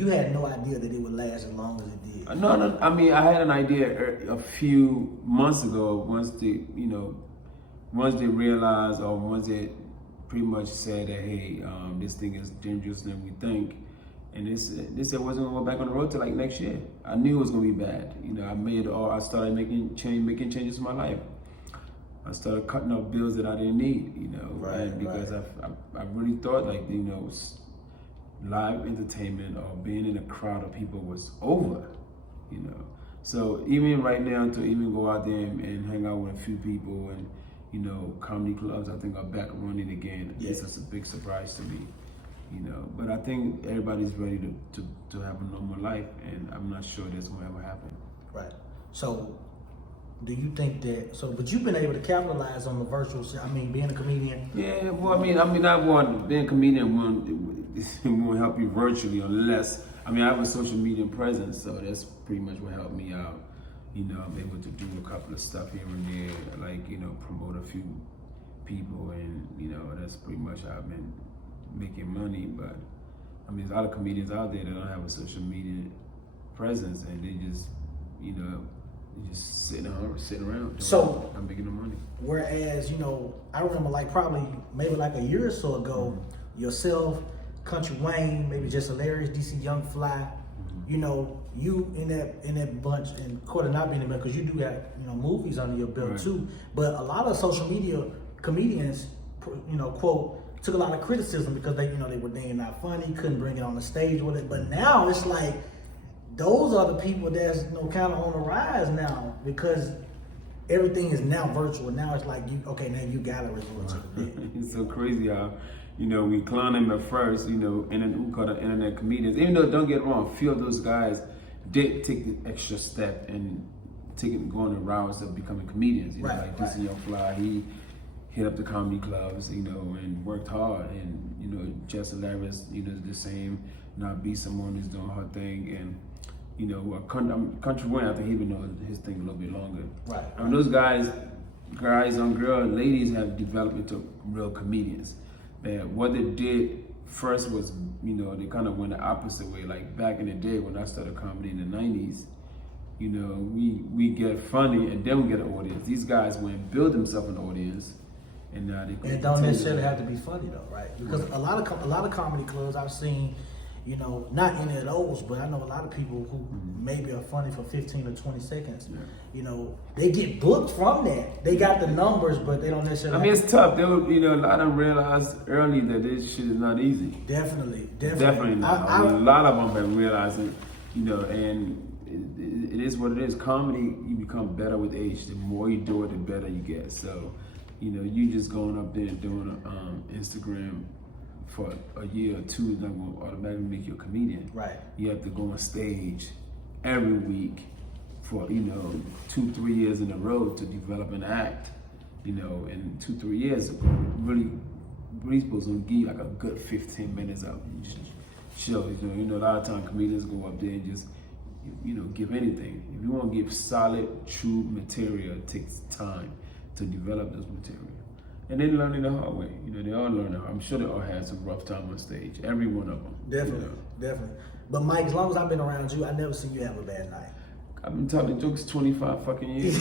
You had no idea that it would last as long as it did. No, I mean, I had an idea a few months ago. Once they realized, or once they pretty much said that, hey, this thing is dangerous than we think, and they said it wasn't gonna go back on the road till like next year. I knew it was gonna be bad. I started making changes in my life. I started cutting off bills that I didn't need. Because I really thought live entertainment or being in a crowd of people was over. So even right now, to even go out there and hang out with a few people and comedy clubs, I think are back running again. Yes. It's a big surprise to me. But I think everybody's ready to have a normal life, and I'm not sure that's gonna ever happen. Right. So, do you think that? But you've been able to capitalize on the virtual. Being a comedian. Yeah. Well, being a comedian won't help you virtually unless I have a social media presence, so that's pretty much what helped me out. I'm able to do a couple of stuff here and there, like promote a few people, and that's pretty much how I've been making money. But there's a lot of comedians out there that don't have a social media presence, and they just just sitting around. So I'm making the money. Whereas I remember maybe a year or so ago, yourself, Country Wayne, maybe Just Hilarious, DC Young Fly, you in that bunch, and Quarter not being in there because you do got movies under your belt too. But a lot of social media comedians, quote, took a lot of criticism because they were damn not funny, couldn't bring it on the stage with it. But now it's like those are the people that's kind of on the rise now because everything is now virtual. Now it's like now you gotta resort to it. It's so crazy how we clown them at first, and then we call the internet comedians. Even though, don't get me wrong, a few of those guys did take the extra step and going the routes of becoming comedians. Like DC Young Fly, he hit up the comedy clubs, and worked hard. And Just Hilarious, the same. Now be someone who's doing her thing, and Country Wayne, I think he been doing his thing a little bit longer. Right. Those guys and girls, ladies have developed into real comedians. And what they did first was, they kind of went the opposite way. Like back in the day when I started comedy in the 90s, we get funny and then we get an audience. These guys went and build themselves an audience, and now they. And it don't necessarily have to be funny though, right? Because a lot of comedy clubs I've seen, not any of those, but I know a lot of people who maybe are funny for 15 or 20 seconds. Yeah. They get booked from that. They got the numbers, but they don't necessarily. It's tough. They would, a lot of them realize early that this shit is not easy. Definitely not. A lot of them have realized it, and it is what it is. Comedy, you become better with age. The more you do it, the better you get. So, you just going up there and doing Instagram for a year or two is not going to automatically make you a comedian. Right. You have to go on stage every week for 2-3 years in a row to develop an act. In 2-3 years, really supposed to give you like a good 15 minutes of show. A lot of times comedians go up there and just give anything. If you want to give solid, true material, it takes time to develop this material. And then learning the hard way. They all learn it. I'm sure they all had some rough time on stage. Every one of them. Definitely. But Mike, as long as I've been around you, I never seen you have a bad night. I've been telling jokes 25 fucking years.